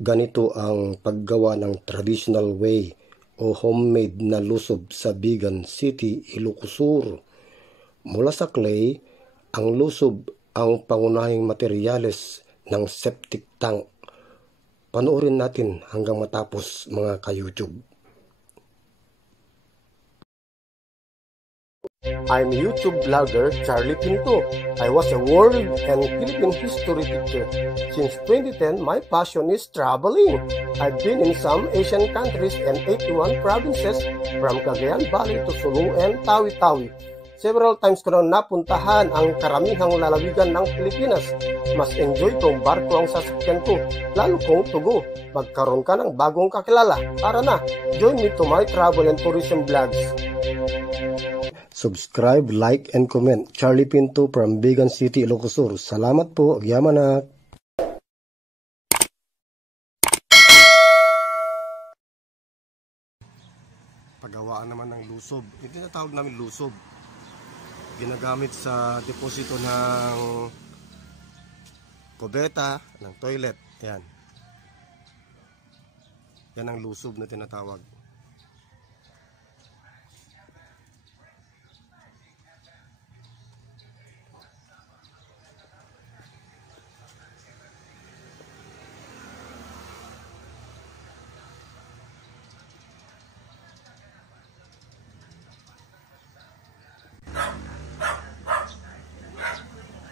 Ganito ang paggawa ng traditional way o homemade na lusob sa Bigan City, Ilocos Sur. Mula sa clay, ang lusob ang pangunahing materyales ng septic tank. Panoorin natin hanggang matapos, mga ka-YouTube. I'm YouTube vlogger Charlie Pinto. I was a world and Philippine history teacher. Since 2010, my passion is traveling. I've been in some Asian countries and 81 provinces from Cagayan Valley to Sulu and Tawi-Tawi. Several times ko nang napuntahan ang karamihang lalawigan ng Pilipinas. Mas enjoy kong barko ang sasakyan ko, lalo kong tugo. Magkaroon ka ng bagong kakilala. Tara na, join me to my travel and tourism vlogs. Subscribe, like, and comment. Charlie Pinto from Bigan City, Ilocos Sur. Salamat po. Yaman. Pagawaan naman ng lusob. Ito na tawag namin lusob. Ginagamit sa deposito ng kubeta, ng toilet. Yan. Yan ang lusob na tinatawag.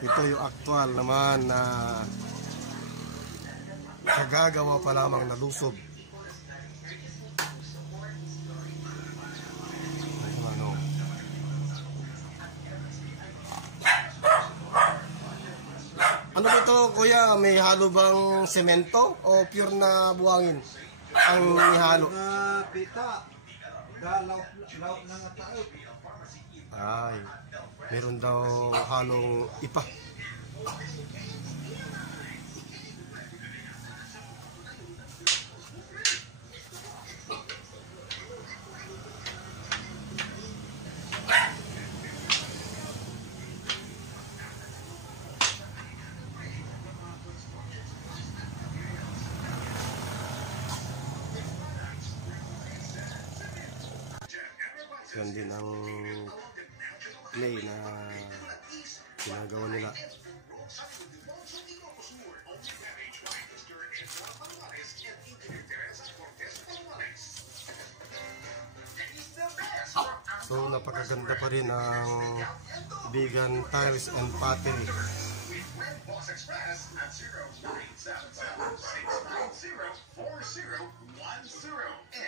Ito yung actual naman na kagagawa pa lamang na lusob. Ano ba ito, kuya? May halo bang semento o pure na buhangin ang ihalo? Pita. Laut na nga taot. Ay, meron daw halong ipa. Yan din ang clay na ginagawa nila. So napakaganda pa rin ang Bigan Tiles and Pottery.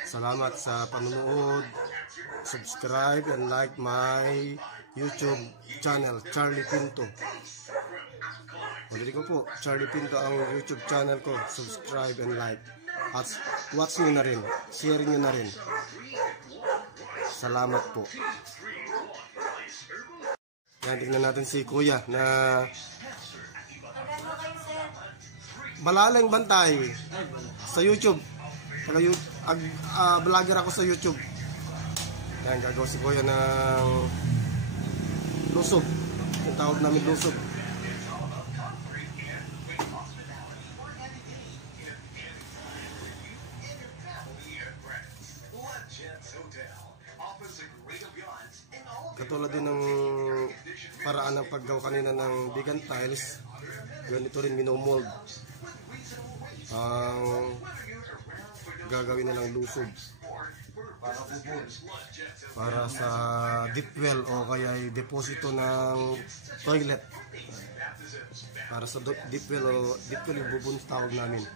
Salamat sa panonood. Subscribe and like my YouTube channel, Charlie Pinto. Ulitin ko po, Charlie Pinto ang YouTube channel ko. Subscribe and like. At watch nyo na rin. Share nyo na rin. Salamat po. Yan, tingnan natin si Kuya na Malalang Bantay sa YouTube. Vlogger ako sa YouTube. Yan, gagawa si Kuya ng lusob. Yung tawag namin lusob. Katulad din ng paraan ng paggawa kanina ng Bigan Tiles. Ganito rin minomold ang gagawin nilang lusob para sa deep well o kaya deposito ng toilet. Para sa deep well o deep well yung bubuns tawag namin.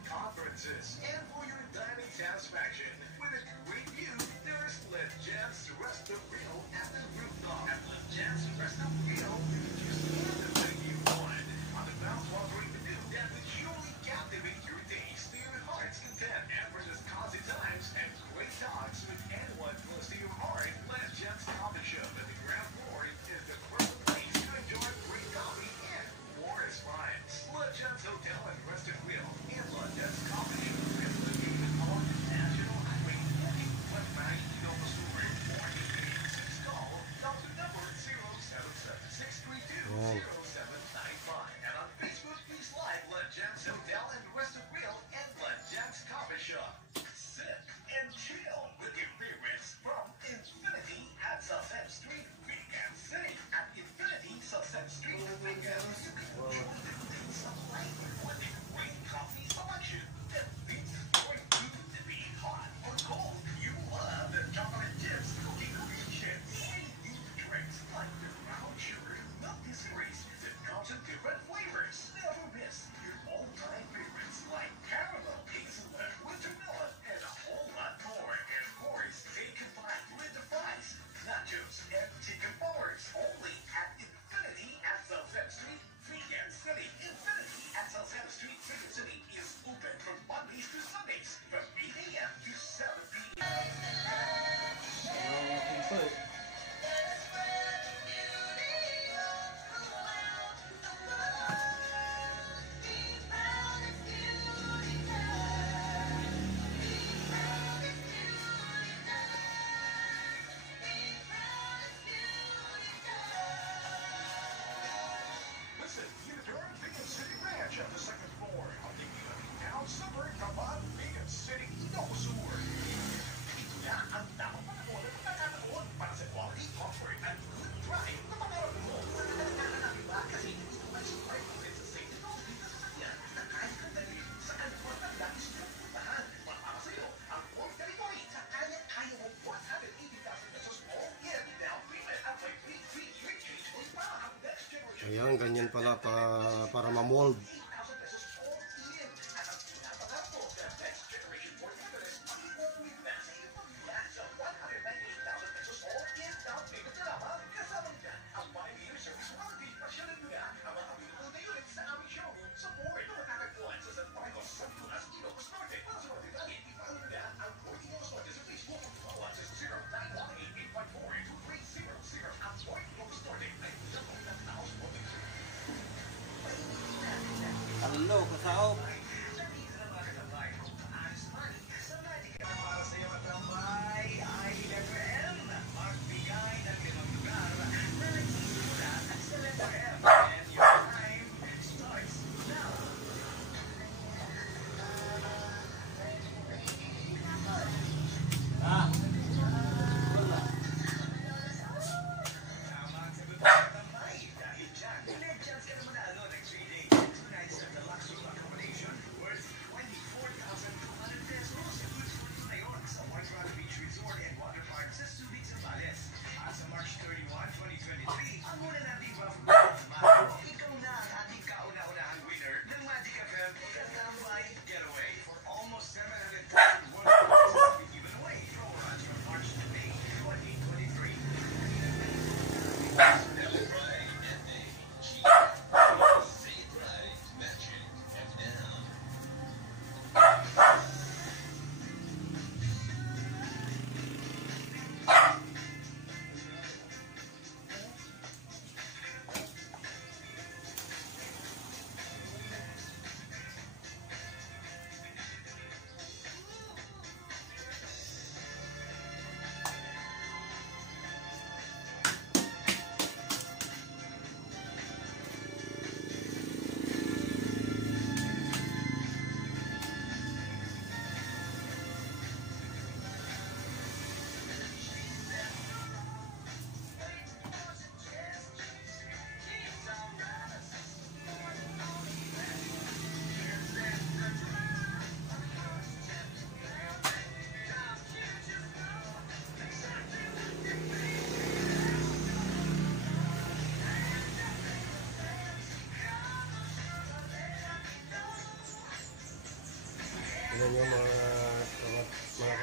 Yan yung mga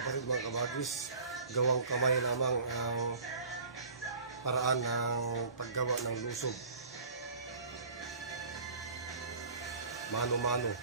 kapatid, mga kabagis, gawang kamay lamang ang paraan ng paggawa ng lusob. Mano-mano.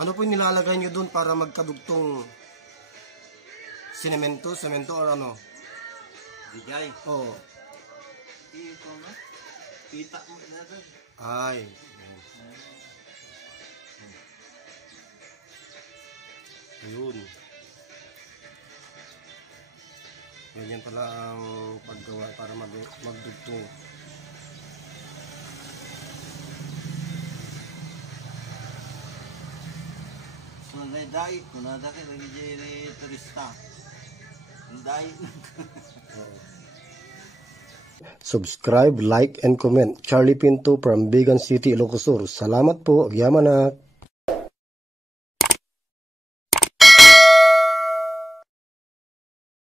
Ano po yung nilalagay nyo doon para magkadugtong semento or ano? Bigay. Oo. Ito na. Pita mo na doon. Ay. Ayun. Ganyan pala ang paggawa para magdugtong. Dahil ko na dahil nagiging turista. Dahil. Subscribe, like, and comment. Charlie Pinto from Bigan City, Ilocos Sur. Salamat po. Yamanak.